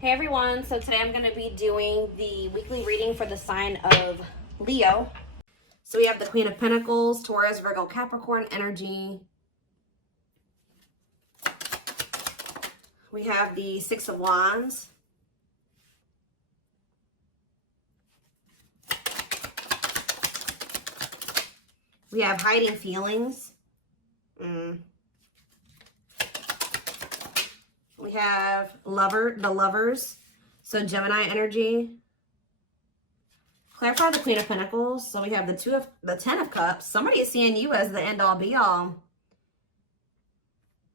Hey everyone, so today I'm going to be doing the weekly reading for the sign of Leo. So we have the Queen of Pentacles, Taurus, Virgo, Capricorn energy. We have the Six of Wands. We have hiding feelings. We have the lovers. So Gemini energy. Clarify the Queen of Pentacles. So we have the Ten of Cups. Somebody is seeing you as the end all be all.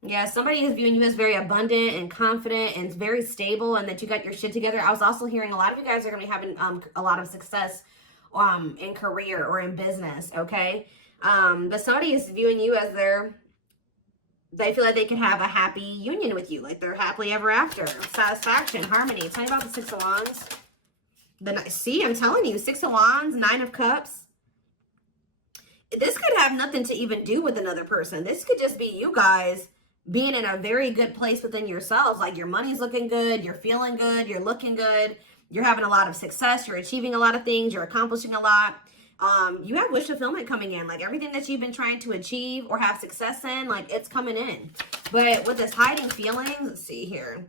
Yeah, somebody is viewing you as very abundant and confident and very stable, and that you got your shit together. I was also hearing a lot of you guys are going to be having a lot of success in career or in business, okay? But somebody is viewing you as they feel like they can have a happy union with you, like they're happily ever after, satisfaction, harmony. Tell me about the Six of Wands. See, I'm telling you, Six of Wands, Nine of Cups. This could have nothing to even do with another person. This could just be you guys being in a very good place within yourselves. Like your money's looking good, you're feeling good, you're looking good, you're having a lot of success, you're achieving a lot of things, you're accomplishing a lot. You have wish fulfillment coming in, like everything that you've been trying to achieve or have success in, like it's coming in. But with this hiding feelings, let's see here.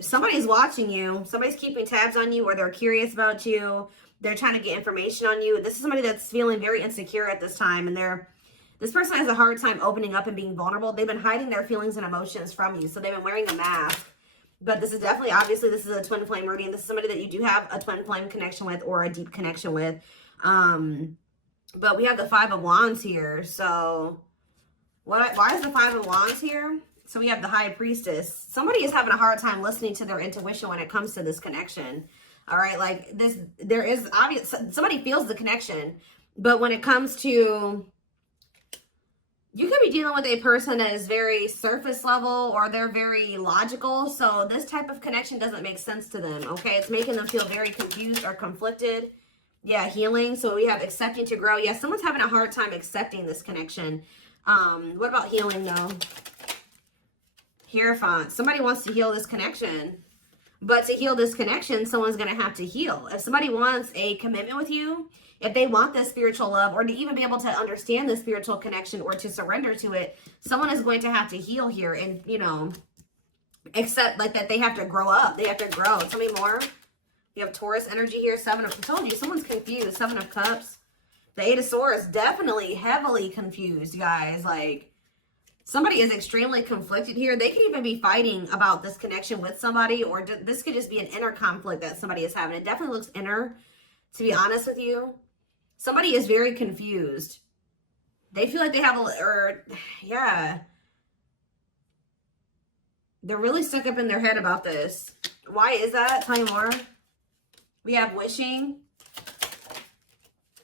Somebody's watching you. Somebody's keeping tabs on you, or they're curious about you. They're trying to get information on you. This is somebody that's feeling very insecure at this time, and this person has a hard time opening up and being vulnerable. They've been hiding their feelings and emotions from you, so they've been wearing a mask. But this is definitely, obviously, this is a twin flame reading. This is somebody that you do have a twin flame connection with or a deep connection with. But we have the Five of Wands here. So why is the Five of Wands here? So we have the High Priestess. Somebody is having a hard time listening to their intuition when it comes to this connection. All right, like this, there is obvious, somebody feels the connection, but when it comes to, you could be dealing with a person that is very surface level, or they're very logical. So this type of connection doesn't make sense to them. Okay, it's making them feel very confused or conflicted. Yeah, healing. So we have accepting to grow. Yeah, someone's having a hard time accepting this connection. What about healing though? Hierophant. Somebody wants to heal this connection. But to heal this connection, someone's going to have to heal. If somebody wants a commitment with you, if they want this spiritual love, or to even be able to understand the spiritual connection or to surrender to it, someone is going to have to heal here and, you know, accept like that they have to grow up. They have to grow. Tell me more. You have Taurus energy here. I told you, someone's confused. Seven of Cups. The Eight of Swords, definitely heavily confused, guys. Like, somebody is extremely conflicted here. They could even be fighting about this connection with somebody, or this could just be an inner conflict that somebody is having. It definitely looks inner, to be honest with you. Somebody is very confused. They feel like they have yeah. They're really stuck up in their head about this. Why is that? Tell me more. We have wishing.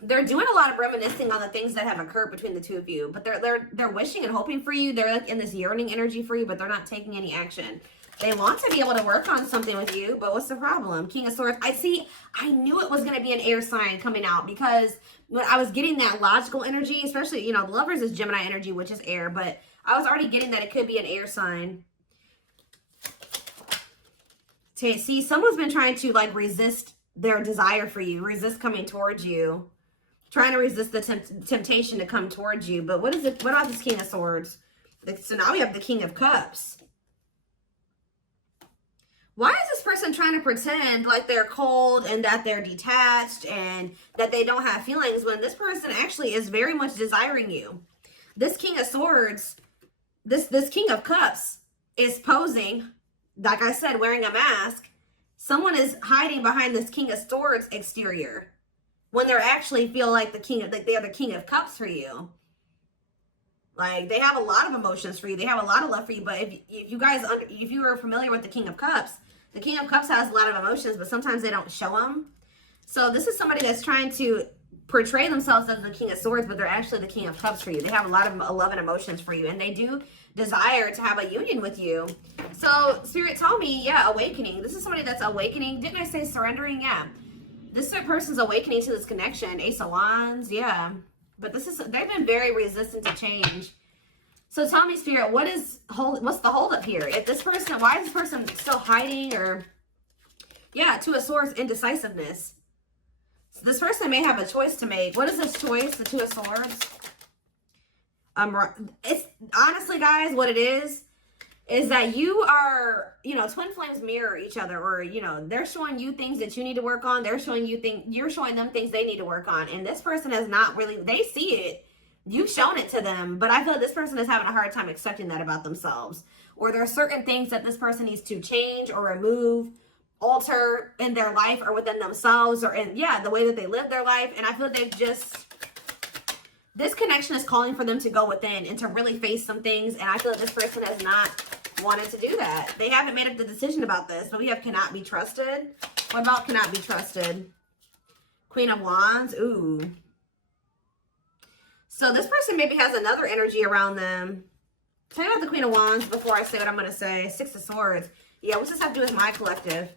They're doing a lot of reminiscing on the things that have occurred between the two of you, but they're wishing and hoping for you. They're like in this yearning energy for you, but they're not taking any action. They want to be able to work on something with you, but what's the problem? King of Swords. I knew it was going to be an air sign coming out, because when I was getting that logical energy, especially, you know, the Lovers is Gemini energy, which is air, but I was already getting that it could be an air sign. See, someone's been trying to like resist their desire for you, resist coming towards you, trying to resist the temptation to come towards you. But what is it? What about this King of Swords? So now we have the King of Cups. Why is this person trying to pretend like they're cold and that they're detached and that they don't have feelings, when this person actually is very much desiring you? This King of Swords, this King of Cups is posing, like I said, wearing a mask. Someone is hiding behind this King of Swords exterior when they're actually feel like they are the King of Cups for you. Like, they have a lot of emotions for you. They have a lot of love for you. But if you are familiar with the King of Cups has a lot of emotions, but sometimes they don't show them. So this is somebody that's trying to portray themselves as the King of Swords, but they're actually the King of Cups for you. They have a lot of love and emotions for you, and they do desire to have a union with you. So Spirit told me, yeah, awakening. This is somebody that's awakening. Didn't I say surrendering? Yeah. This person's awakening to this connection. Ace of Wands, yeah. But they've been very resistant to change. So tell me, Spirit, what's the holdup here? If this person, why is this person still hiding, or Yeah, Two of Swords, indecisiveness. So this person may have a choice to make. What is this choice? The Two of Swords. It's honestly, guys, what it is that you are, you know, twin flames mirror each other, or, you know, they're showing you things that you need to work on. They're showing you you're showing them things they need to work on. And this person has not really, they see it. You've shown it to them, but I feel like this person is having a hard time accepting that about themselves. Or there are certain things that this person needs to change or remove, alter in their life or within themselves, or in, yeah, the way that they live their life. And I feel like this connection is calling for them to go within and to really face some things. And I feel like this person has not wanted to do that. They haven't made up the decision about this, but we have cannot be trusted. What about cannot be trusted? Queen of Wands. Ooh. So this person maybe has another energy around them. Tell me about the Queen of Wands before I say what I'm going to say. Six of Swords. Yeah, what's this have to do with my collective?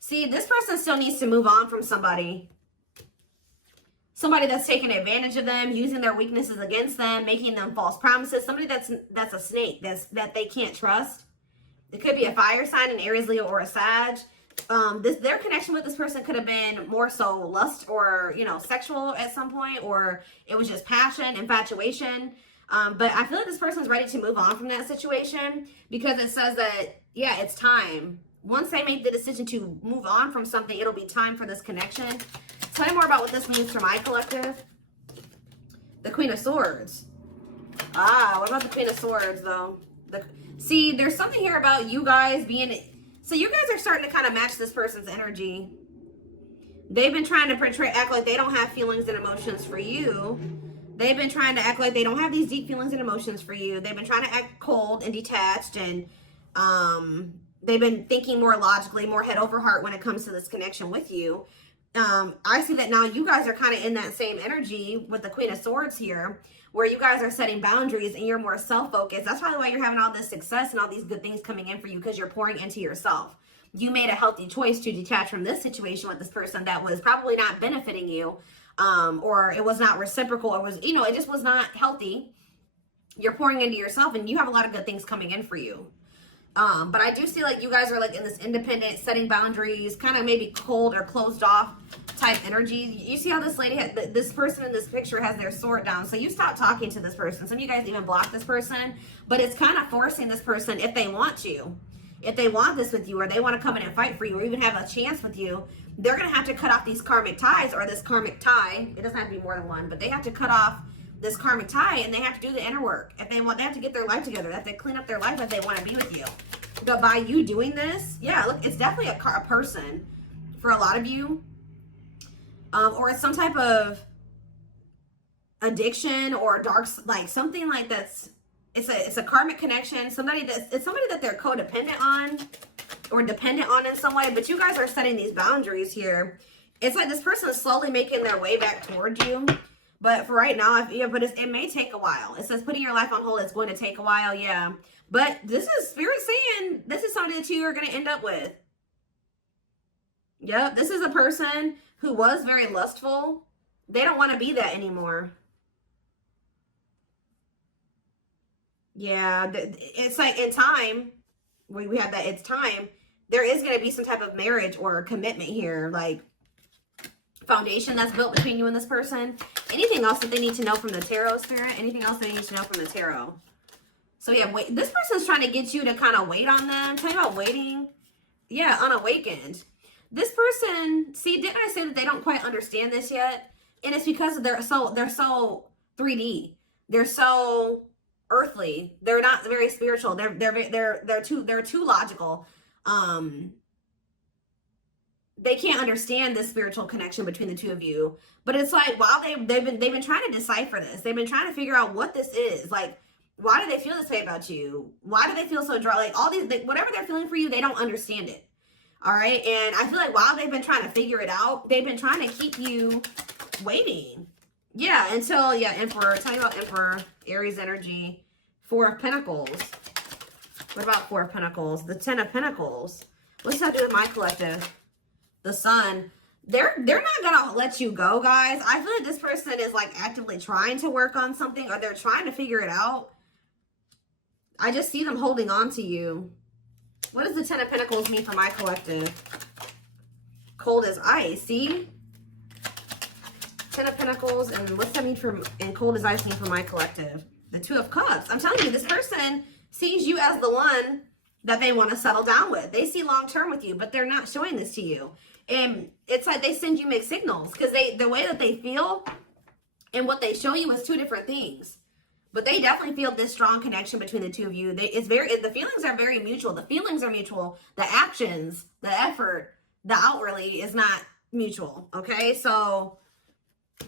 See, this person still needs to move on from somebody. Somebody that's taking advantage of them, using their weaknesses against them, making them false promises. Somebody that's a snake, that they can't trust. It could be a fire sign, an Aries, Leo, or a Sag. Their connection with this person could have been more so lust or, you know, sexual at some point, or it was just passion, infatuation. But I feel like this person's ready to move on from that situation, because it says that, yeah, it's time. Once they make the decision to move on from something, it'll be time for this connection. Tell me more about what this means for my collective. The Queen of Swords. Ah, what about the Queen of Swords, though? See, there's something here about you guys being... So you guys are starting to kind of match this person's energy. They've been trying to act like they don't have feelings and emotions for you. They've been trying to act like they don't have these deep feelings and emotions for you. They've been trying to act cold and detached, and they've been thinking more logically, more head over heart when it comes to this connection with you. I see that now you guys are kind of in that same energy with the Queen of Swords here, where you guys are setting boundaries and you're more self-focused. That's probably why you're having all this success and all these good things coming in for you, because you're pouring into yourself. You made a healthy choice to detach from this situation with this person that was probably not benefiting you, or it was not reciprocal, or was, you know, it just was not healthy. You're pouring into yourself and you have a lot of good things coming in for you. But I do see like you guys are like in this independent, setting boundaries, kind of maybe cold or closed off type energy. You see how this lady, this person in this picture has their sword down. So you stop talking to this person. Some of you guys even block this person, but it's kind of forcing this person, if they want to, if they want this with you, or they want to come in and fight for you, or even have a chance with you, they're going to have to cut off these karmic ties, or this karmic tie. It doesn't have to be more than one, but they have to cut off this karmic tie, and they have to do the inner work. If they want, they have to get their life together. They have to clean up their life if they want to be with you. But by you doing this, yeah, look, it's definitely a person for a lot of you. Or it's some type of addiction or dark, like something like that's, it's a karmic connection. It's somebody that they're codependent on or dependent on in some way. But you guys are setting these boundaries here. It's like this person is slowly making their way back towards you. But for right now, it may take a while. It says putting your life on hold is going to take a while, yeah. But this is Spirit saying this is somebody that you are going to end up with. Yep, this is a person who was very lustful. They don't want to be that anymore. Yeah, it's like in time, we have that it's time, there is going to be some type of marriage or commitment here, like foundation that's built between you and this person. Anything else that they need to know from the tarot, Spirit? Anything else they need to know from the tarot? So yeah, wait, this person's trying to get you to kind of wait on them. Tell you about waiting. Yeah, unawakened. This person, see, didn't I say that they don't quite understand this yet? And it's because they're so 3D. They're so earthly. They're not very spiritual. They're too logical. They can't understand this spiritual connection between the two of you. But it's like, wow, they've been trying to decipher this. They've been trying to figure out what this is. Like, why do they feel this way about you? Why do they feel so dry? Like all these, whatever they're feeling for you, they don't understand it. All right. And I feel like while they've been trying to figure it out, they've been trying to keep you waiting. Yeah. Until, yeah, Emperor. Tell me about Emperor, Aries energy, Four of Pentacles. What about Four of Pentacles? The Ten of Pentacles. What's that do with my collective? The Sun. They're not gonna let you go, guys. I feel like this person is like actively trying to work on something, or they're trying to figure it out. I just see them holding on to you. What does the Ten of Pentacles mean for my collective? cold as ice. See? Ten of Pentacles, and what's that mean for, and cold as ice mean for my collective? The Two of Cups. I'm telling you, this person sees you as the one that they want to settle down with. They see long-term with you, but they're not showing this to you. And it's like they send you mixed signals because the way that they feel and what they show you is two different things. But they definitely feel this strong connection between the two of you. The feelings are very mutual. The feelings are mutual. The actions, the effort, the outwardly is not mutual. Okay, so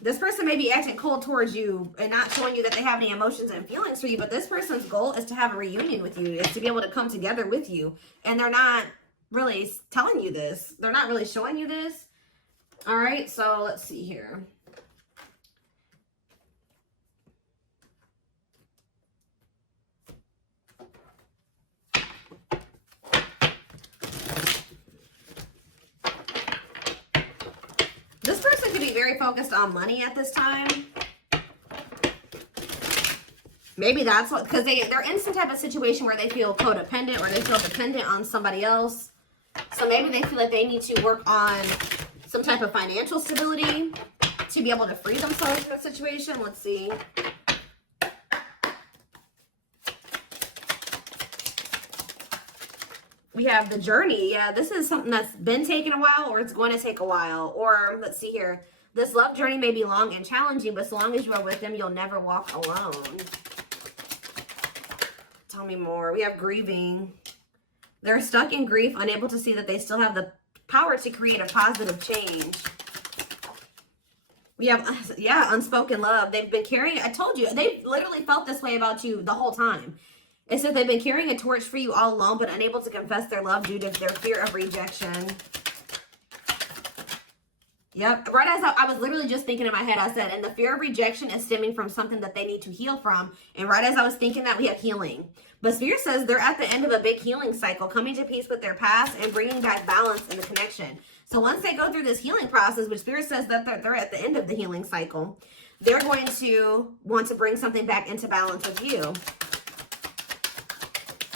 this person may be acting cold towards you and not showing you that they have any emotions and feelings for you, but this person's goal is to have a reunion with you, is to be able to come together with you. And they're not really telling you this. They're not really showing you this. All right, so let's see here. This person could be very focused on money at this time. Maybe that's what, because they're in some type of situation where they feel codependent or they feel dependent on somebody else. So maybe they feel like they need to work on some type of financial stability to be able to free themselves from the situation. Let's see. We have the journey. Yeah, this is something that's been taking a while, or it's going to take a while. Or let's see here. This love journey may be long and challenging, but so long as you are with them, you'll never walk alone. Tell me more. We have grieving. They're stuck in grief, unable to see that they still have the power to create a positive change. We have, yeah, unspoken love. They've been carrying, I told you, they've literally felt this way about you the whole time. It says they've been carrying a torch for you all alone, but unable to confess their love due to their fear of rejection. Yep. Right as I was literally just thinking in my head, I said, and the fear of rejection is stemming from something that they need to heal from. And right as I was thinking that, we have healing. But Spirit says they're at the end of a big healing cycle, coming to peace with their past and bringing back balance in the connection. So once they go through this healing process, which Spirit says that they're at the end of the healing cycle, they're going to want to bring something back into balance with you.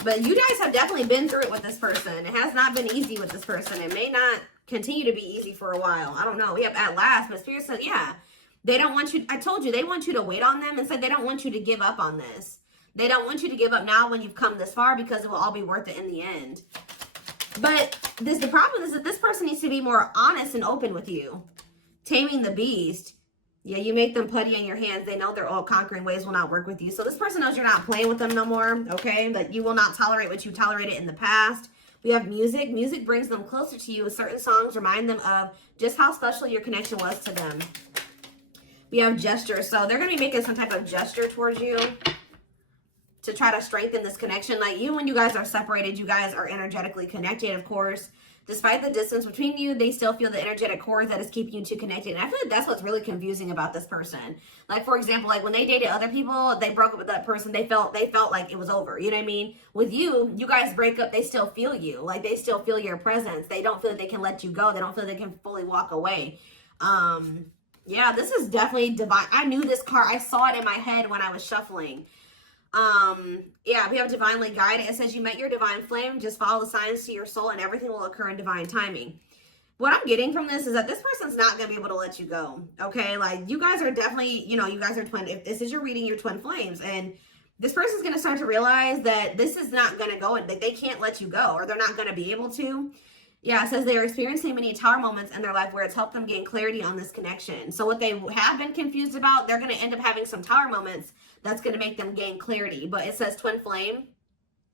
But you guys have definitely been through it with this person. It has not been easy with this person. It may not continue to be easy for a while. I don't know. We have at last, but Spirit said, yeah, they don't want you. I told you, they want you to wait on them and said they don't want you to give up on this. They don't want you to give up now when you've come this far, because it will all be worth it in the end. But the problem is that this person needs to be more honest and open with you. Taming the beast. Yeah, you make them putty in your hands. They know their all conquering ways will not work with you. So this person knows you're not playing with them no more, okay? That you will not tolerate what you tolerated in the past. We have music. Music brings them closer to you. Certain songs remind them of just how special your connection was to them. We have gestures. So they're going to be making some type of gesture towards you to try to strengthen this connection. Like you, when you guys are separated, you guys are energetically connected, of course. Despite the distance between you, they still feel the energetic cord that is keeping you two connected. And I feel like that's what's really confusing about this person. Like, for example, like when they dated other people, they broke up with that person. They felt like it was over. You know what I mean? With you, you guys break up, they still feel you. Like, they still feel your presence. They don't feel that they can let you go. They don't feel they can fully walk away. Yeah, this is definitely divine. I knew this card. I saw it in my head when I was shuffling. Yeah, we have divinely guided. It says you met your divine flame. Just follow the signs to your soul and everything will occur in divine timing. What I'm getting from this is that this person's not going to be able to let you go. Okay. Like you guys are definitely, you know, you guys are twin. If this is your reading, your twin flames, and this person's going to start to realize that this is not going to go and that they can't let you go, or they're not going to be able to. Yeah, it says they are experiencing many tower moments in their life where it's helped them gain clarity on this connection. So what they have been confused about, they're going to end up having some tower moments that's going to make them gain clarity. But it says twin flame.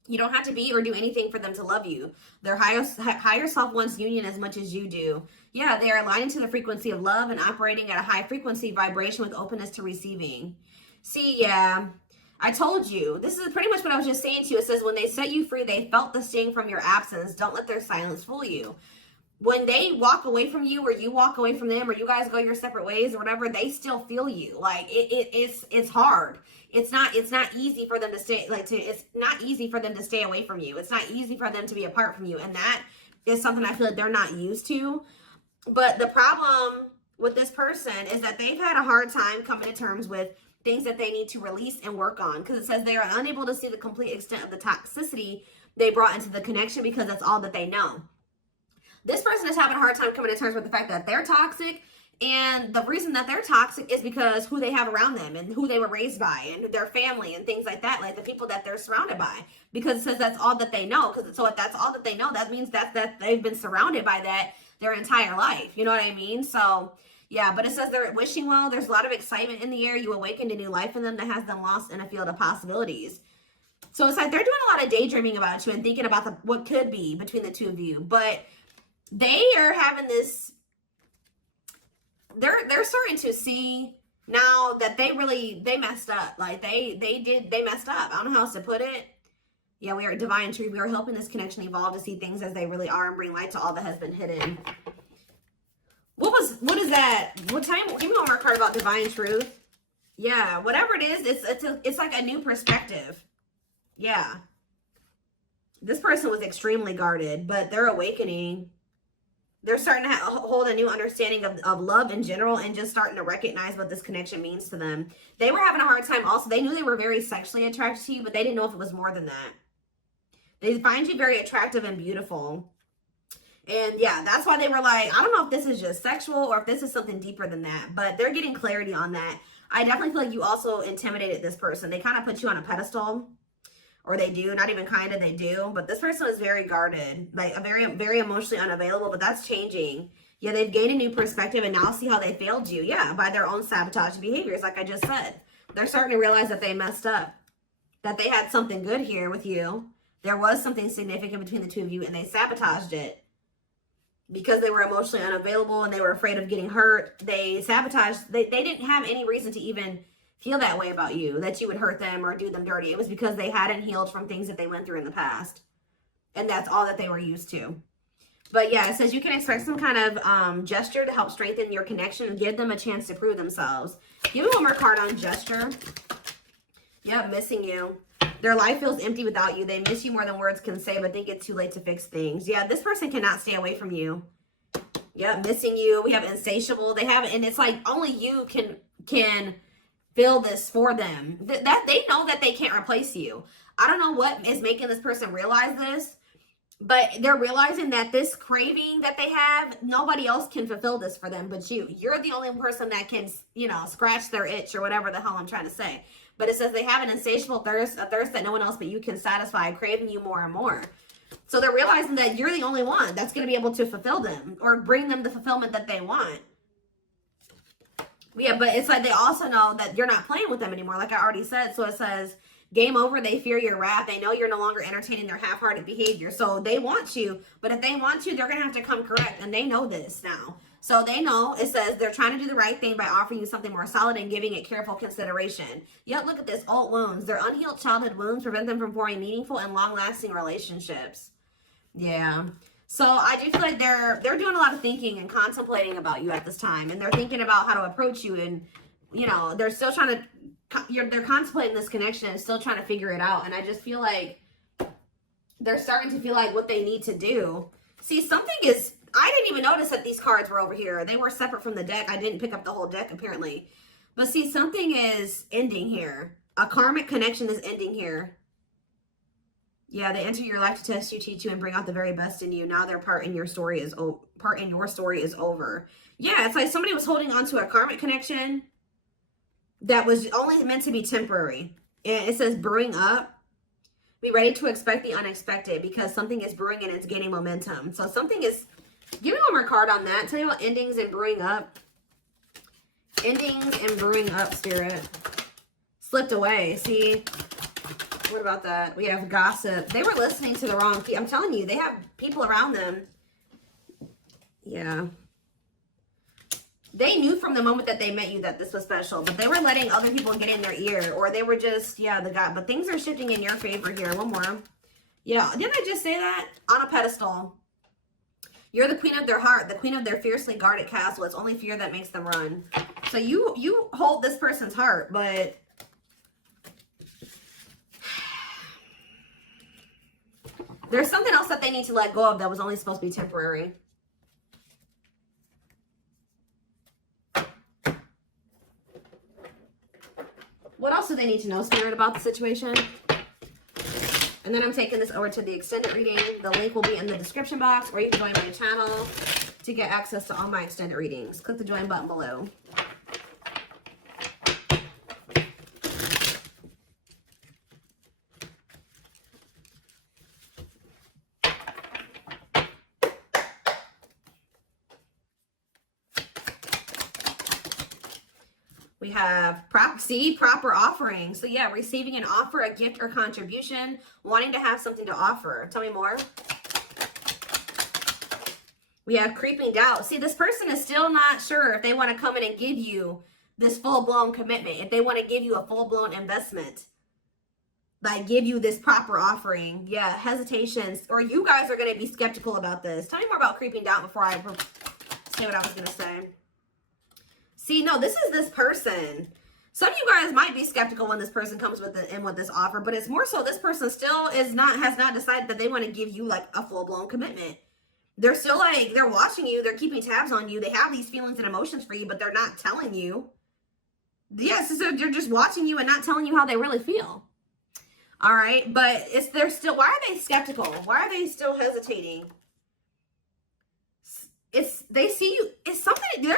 You don't have to be or do anything for them to love you. Their higher self wants union as much as you do. Yeah, they are aligning to the frequency of love and operating at a high frequency vibration with openness to receiving. See, yeah, I told you. This is pretty much what I was just saying to you. It says when they set you free, they felt the sting from your absence. Don't let their silence fool you. When they walk away from you, or you walk away from them, or you guys go your separate ways or whatever, they still feel you. Like it's hard. It's not easy for them to stay, it's not easy for them to stay away from you. It's not easy for them to be apart from you. And that is something I feel like they're not used to. But the problem with this person is that they've had a hard time coming to terms with things that they need to release and work on. Because it says they are unable to see the complete extent of the toxicity they brought into the connection because that's all that they know. This person is having a hard time coming to terms with the fact that they're toxic. And the reason that they're toxic is because who they have around them and who they were raised by and their family and things like that, like the people that they're surrounded by. Because it says that's all that they know. So if that's all that they know, that means that they've been surrounded by that their entire life. You know what I mean? So yeah, but it says they're wishing well. There's a lot of excitement in the air. You awakened a new life in them that has them lost in a field of possibilities. So it's like they're doing a lot of daydreaming about you and thinking about what could be between the two of you. But they are having this, they're starting to see now that they messed up. Like they messed up. I don't know how else to put it. Yeah, we are divine truth. We are helping this connection evolve to see things as they really are and bring light to all that has been hidden. What is that? What time? Give me one more card about divine truth. Yeah, whatever it is, it's like a new perspective. Yeah. This person was extremely guarded, but they're awakening. They're starting to hold a new understanding of love in general and just starting to recognize what this connection means to them. They were having a hard time also. They knew they were very sexually attracted to you, but they didn't know if it was more than that. They find you very attractive and beautiful. And yeah, that's why they were like, I don't know if this is just sexual or if this is something deeper than that, but they're getting clarity on that. I definitely feel like you also intimidated this person. They kind of put you on a pedestal. Or they do, not even kind of, they do. But this person is very guarded, like very emotionally unavailable, but that's changing. Yeah, they've gained a new perspective and now see how they failed you. Yeah, by their own sabotage behaviors, like I just said. They're starting to realize that they messed up, that they had something good here with you. There was something significant between the two of you and they sabotaged it. Because they were emotionally unavailable and they were afraid of getting hurt, they sabotaged. They didn't have any reason to even feel that way about you, that you would hurt them or do them dirty. It was because they hadn't healed from things that they went through in the past. And that's all that they were used to. But yeah, it says you can expect some kind of gesture to help strengthen your connection and give them a chance to prove themselves. Give me one more card on gesture. Yep, missing you. Their life feels empty without you. They miss you more than words can say, but think it's too late to fix things. Yeah, this person cannot stay away from you. Yep, missing you. We have insatiable. They have, and it's like only you can feel this for them. That they know that they can't replace you. I don't know what is making this person realize this, but they're realizing that this craving that they have, nobody else can fulfill this for them but you. You're the only person that can, you know, scratch their itch or whatever the hell I'm trying to say. But it says they have an insatiable thirst, a thirst that no one else but you can satisfy, craving you more and more. So they're realizing that you're the only one that's going to be able to fulfill them or bring them the fulfillment that they want. Yeah, but it's like they also know that you're not playing with them anymore, like I already said. So it says, game over, they fear your wrath. They know you're no longer entertaining their half-hearted behavior. So they want you, but if they want you, they're going to have to come correct. And they know this now. So they know, it says, they're trying to do the right thing by offering you something more solid and giving it careful consideration. Yet look at this, old wounds. Their unhealed childhood wounds prevent them from forming meaningful and long-lasting relationships. Yeah. So I do feel like they're doing a lot of thinking and contemplating about you at this time. And they're thinking about how to approach you. And, you know, they're still trying to, they're contemplating this connection and still trying to figure it out. And I just feel like they're starting to feel like what they need to do. See, something is, I didn't even notice that these cards were over here. They were separate from the deck. I didn't pick up the whole deck apparently. But see, something is ending here. A karmic connection is ending here. Yeah, they enter your life to test you, teach you, and bring out the very best in you. Now their part in your story is over. Yeah, it's like somebody was holding on to a karmic connection that was only meant to be temporary. And it says brewing up. Be ready to expect the unexpected because something is brewing and it's gaining momentum. So something is, give me one more card on that. Tell me about endings and brewing up. Endings and brewing up, Spirit. Slipped away, see? What about that? We have gossip. They were listening to the wrong people. I'm telling you, they have people around them. Yeah. They knew from the moment that they met you that this was special, but they were letting other people get in their ear, or they were just, yeah, the guy. But things are shifting in your favor here. One more. Yeah, didn't I just say that? On a pedestal. You're the queen of their heart, the queen of their fiercely guarded castle. It's only fear that makes them run. So you hold this person's heart, but there's something else that they need to let go of that was only supposed to be temporary. What else do they need to know, Spirit, about the situation? And then I'm taking this over to the extended reading. The link will be in the description box, or you can join my channel to get access to all my extended readings. Click the join button below. We have proper offering. So yeah, receiving an offer, a gift, or contribution, wanting to have something to offer. Tell me more. We have creeping doubt. See, this person is still not sure if they want to come in and give you this full-blown commitment, if they want to give you a full-blown investment, like give you this proper offering. Yeah, hesitations, or you guys are going to be skeptical about this. Tell me more about creeping doubt before I say what I was going to say. See, no, this is this person. Some of you guys might be skeptical when this person comes with this offer, but it's more so this person still has not decided that they want to give you like a full-blown commitment. They're still like, they're watching you, they're keeping tabs on you, they have these feelings and emotions for you, but they're not telling you. Yes, so they're just watching you and not telling you how they really feel. All right, but they're still, why are they skeptical? Why are they still hesitating? They see you, it's something, they feel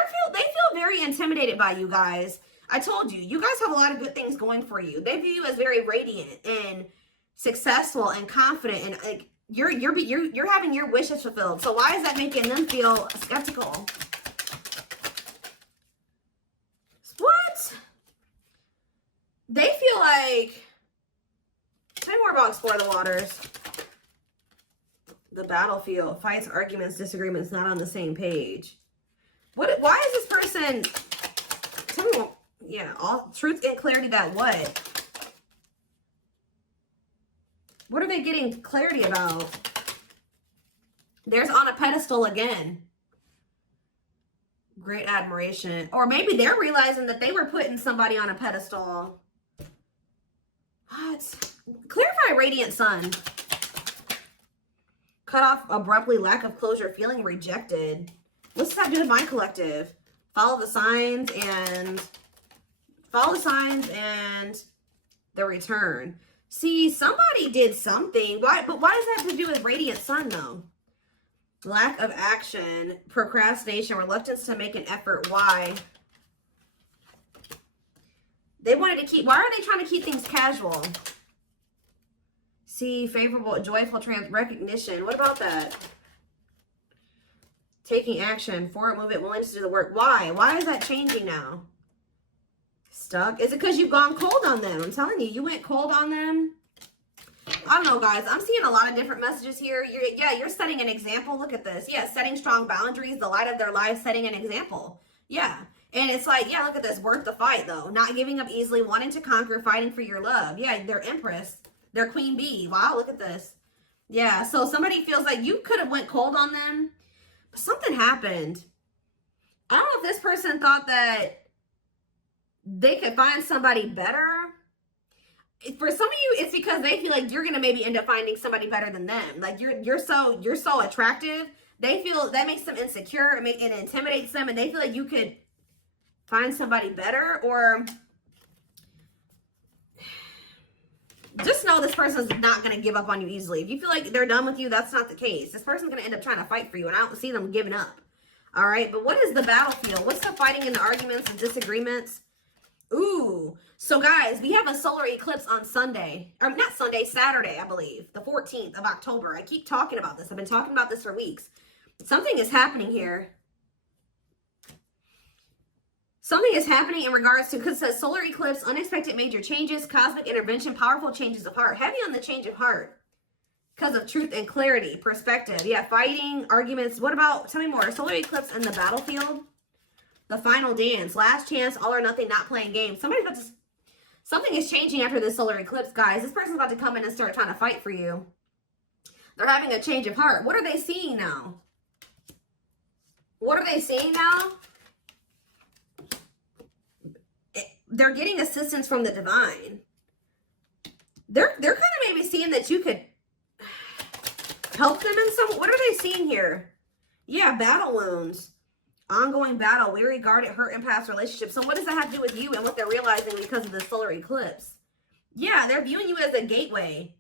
very intimidated by you guys. I told you, you guys have a lot of good things going for you. They view you as very radiant and successful and confident, and like you're having your wishes fulfilled. So why is that making them feel skeptical? What? They feel like, tell me more about Explore the Waters. The battlefield, fights, arguments, disagreements, not on the same page. Why is this person, tell me more, yeah, all truth and clarity that what? What are they getting clarity about? There's on a pedestal again. Great admiration. Or maybe they're realizing that they were putting somebody on a pedestal. What? Clarify radiant sun. Cut off abruptly, lack of closure, feeling rejected. What's that do with my collective? Follow the signs and the return. See, somebody did something. But why does that have to do with radiant sun though? Lack of action, procrastination, reluctance to make an effort. Why? They wanted to keep, why are they trying to keep things casual? See, favorable, joyful, recognition. What about that? Taking action, forward movement, willingness to do the work. Why? Why is that changing now? Stuck? Is it because you've gone cold on them? I'm telling you, you went cold on them. I don't know, guys. I'm seeing a lot of different messages here. You're setting an example. Look at this. Yeah, setting strong boundaries, the light of their life, setting an example. Yeah. And it's like, yeah, look at this. Worth the fight, though. Not giving up easily, wanting to conquer, fighting for your love. Yeah, they're Empress. They're Queen Bee. Wow, look at this. Yeah, so somebody feels like you could have went cold on them, but something happened. I don't know if this person thought that they could find somebody better. For some of you, it's because they feel like you're going to maybe end up finding somebody better than them. Like you're so attractive. They feel that makes them insecure and it intimidates them, and they feel like you could find somebody better. Or just know this person's not going to give up on you easily. If you feel like they're done with you, that's not the case. This person's going to end up trying to fight for you, and I don't see them giving up. All right, but what is the battlefield? What's the fighting and the arguments and disagreements? Ooh, so guys, we have a solar eclipse on Sunday. Or not Sunday, Saturday, I believe. The 14th of October. I keep talking about this. I've been talking about this for weeks. Something is happening here. Something is happening in regards to, because it says solar eclipse, unexpected major changes, cosmic intervention, powerful changes of heart. Heavy on the change of heart. Because of truth and clarity, perspective. Yeah, fighting, arguments. What about, tell me more. Solar eclipse and the battlefield. The final dance. Last chance, all or nothing, not playing games. Something is changing after this solar eclipse, guys. This person's about to come in and start trying to fight for you. They're having a change of heart. What are they seeing now? What are they seeing now? They're getting assistance from the divine. They're kind of maybe seeing that you could help them in some. What are they seeing here? Yeah, battle wounds. Ongoing battle, weary, guarded, hurt, in past relationships. So what does that have to do with you and what they're realizing because of the solar eclipse? Yeah, they're viewing you as a gateway.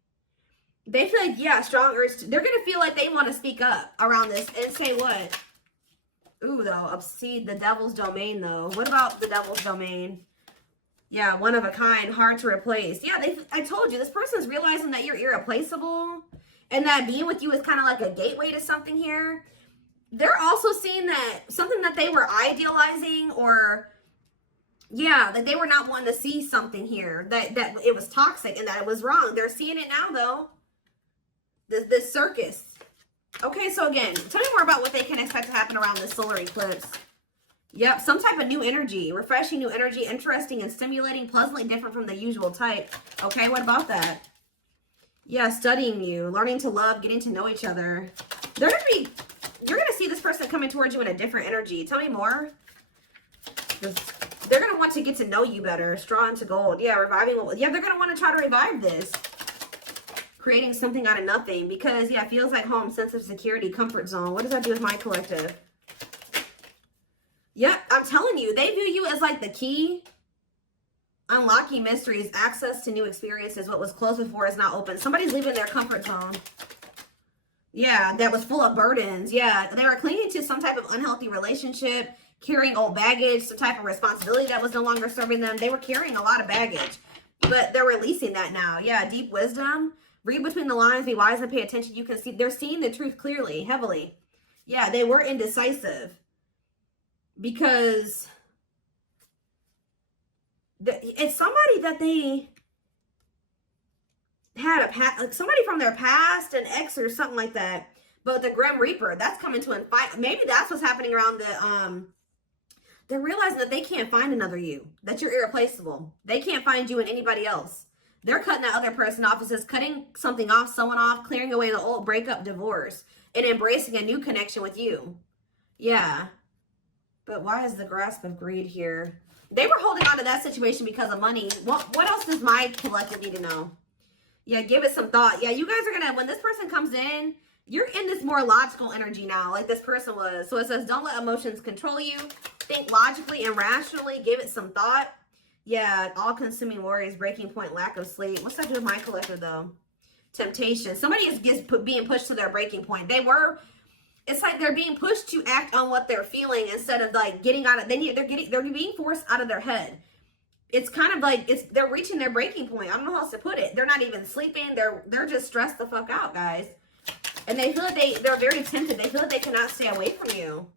They feel like, yeah, strong urge. They're going to feel like they want to speak up around this and say what? Ooh, though, see, the devil's domain, though. What about the devil's domain? Yeah, one of a kind, hard to replace. Yeah, I told you, this person's realizing that you're irreplaceable and that being with you is kind of like a gateway to something here. They're also seeing that something that they were idealizing, or yeah, that they were not wanting to see something here, that it was toxic and that it was wrong. They're seeing it now, though. This circus. Okay, so again, tell me more about what they can expect to happen around this solar eclipse. Yep, some type of new energy, refreshing new energy, interesting and stimulating, pleasantly different from the usual type. Okay, what about that? Yeah, studying you, learning to love, getting to know each other. You're gonna see this person coming towards you in a different energy. Tell me more. They're gonna want to get to know you better. Straw into gold. Yeah, reviving. Yeah, they're gonna want to try to revive this. Creating something out of nothing, because yeah, it feels like home, sense of security, comfort zone. What does that do with my collective? Yep, I'm telling you, they view you as like the key. Unlocking mysteries, access to new experiences. What was closed before is now open. Somebody's leaving their comfort zone. Yeah, that was full of burdens. Yeah, they were clinging to some type of unhealthy relationship, carrying old baggage, some type of responsibility that was no longer serving them. They were carrying a lot of baggage, but they're releasing that now. Yeah, deep wisdom. Read between the lines, be wise and pay attention. You can see they're seeing the truth clearly, heavily. Yeah, they were indecisive because it's somebody that they had like somebody from their past, an ex or something like that. But the Grim Reaper, that's coming to an fight. Maybe that's what's happening around the they're realizing that they can't find another you, that you're irreplaceable. They can't find you in anybody else. They're cutting that other person off. It says cutting something off, someone off, clearing away the old breakup, divorce, and embracing a new connection with you. Yeah. But why is the grasp of greed here? They were holding on to that situation because of money. What else does my collective need to know? Yeah, give it some thought. Yeah, you guys are going to, when this person comes in, you're in this more logical energy now, like this person was. So it says, don't let emotions control you. Think logically and rationally. Give it some thought. Yeah, all-consuming worries, breaking point, lack of sleep. What's that do with my collective, though? Temptation. Somebody is being pushed to their breaking point. It's like they're being pushed to act on what they're feeling instead of like getting out of. They're being forced out of their head. It's kind of like they're reaching their breaking point. I don't know how else to put it. They're not even sleeping. They're just stressed the fuck out, guys. And they feel like they're very tempted. They feel like they cannot stay away from you.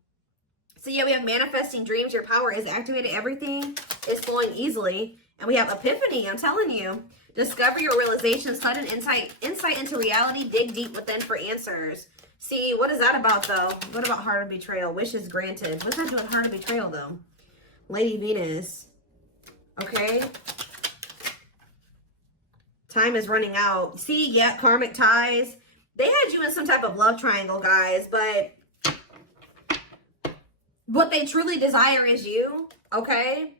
So yeah, we have manifesting dreams. Your power is activated. Everything is flowing easily. And we have epiphany. I'm telling you. Discover your realization. Sudden insight into reality. Dig deep within for answers. See, what is that about, though? What about heart of betrayal? Wishes granted. What's that doing with heart of betrayal, though? Lady Venus. Okay. Time is running out. See, yeah, karmic ties. They had you in some type of love triangle, guys, but what they truly desire is you, okay?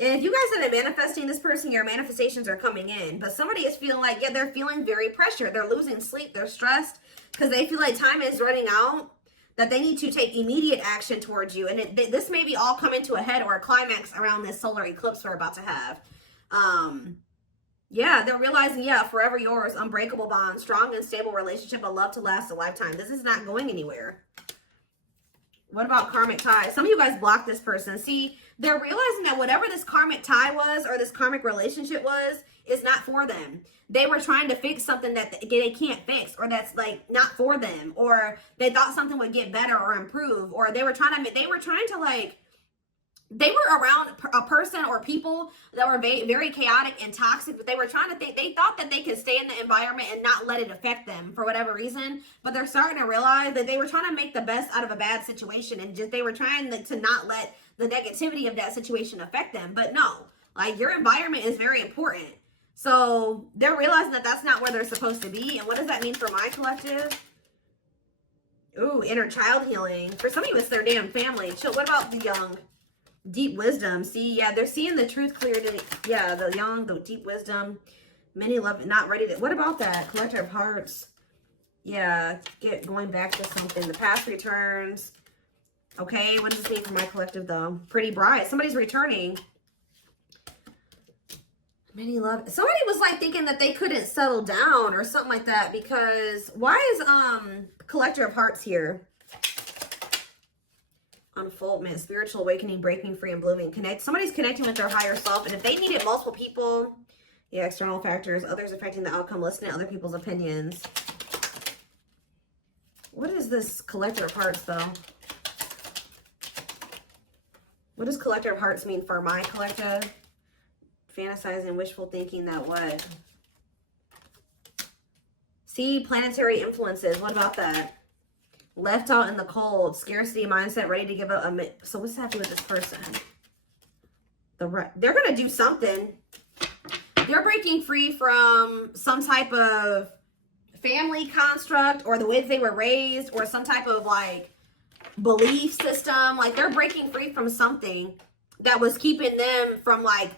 And if you guys end up manifesting this person, your manifestations are coming in. But somebody is feeling like, yeah, they're feeling very pressured. They're losing sleep. They're stressed because they feel like time is running out, that they need to take immediate action towards you. And this may be all coming to a head or a climax around this solar eclipse we're about to have. Yeah, they're realizing, yeah, forever yours, unbreakable bond, strong and stable relationship, a love to last a lifetime. This is not going anywhere. What about karmic ties? Some of you guys blocked this person. See, they're realizing that whatever this karmic tie was or this karmic relationship was is not for them. They were trying to fix something that they can't fix, or that's like not for them, or they thought something would get better or improve, or they were trying to like, they were around a person or people that were very chaotic and toxic, but they were trying to think, they thought that they could stay in the environment and not let it affect them for whatever reason. But they're starting to realize that they were trying to make the best out of a bad situation, and just they were trying to not let the negativity of that situation affect them. But no, like, your environment is very important. So they're realizing that that's not where they're supposed to be. And what does that mean for my collective? Ooh, inner child healing. For some of you, it's their damn family. What about the young? Deep wisdom. See, yeah, they're seeing the truth clearly. Yeah, the young, the deep wisdom. Many love, not ready to. What about that? Collector of hearts. Yeah, going back to something. The past returns. Okay, what does this mean for my collective, though? Pretty bright. Somebody's returning. Many love. Somebody was like thinking that they couldn't settle down or something like that, because why is Collector of Hearts here? Unfoldment, spiritual awakening, breaking free and blooming. Somebody's connecting with their higher self, and if they needed multiple people, yeah, external factors, others affecting the outcome, listening to other people's opinions. What is this Collector of Hearts, though? What does Collector of Hearts mean for my collective? Fantasizing, wishful thinking, that what? See, planetary influences. What about that? Left out in the cold, scarcity mindset, ready to give up. So what's happening with this person? They're going to do something. They're breaking free from some type of family construct, or the way that they were raised, or some type of like belief system. Like they're breaking free from something that was keeping them from like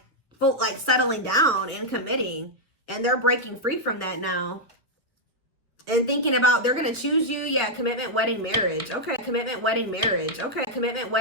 settling down and committing, and they're breaking free from that now and thinking about they're going to choose you. Yeah, commitment, wedding, marriage. Okay, commitment, wedding, marriage. Okay, commitment, wedding.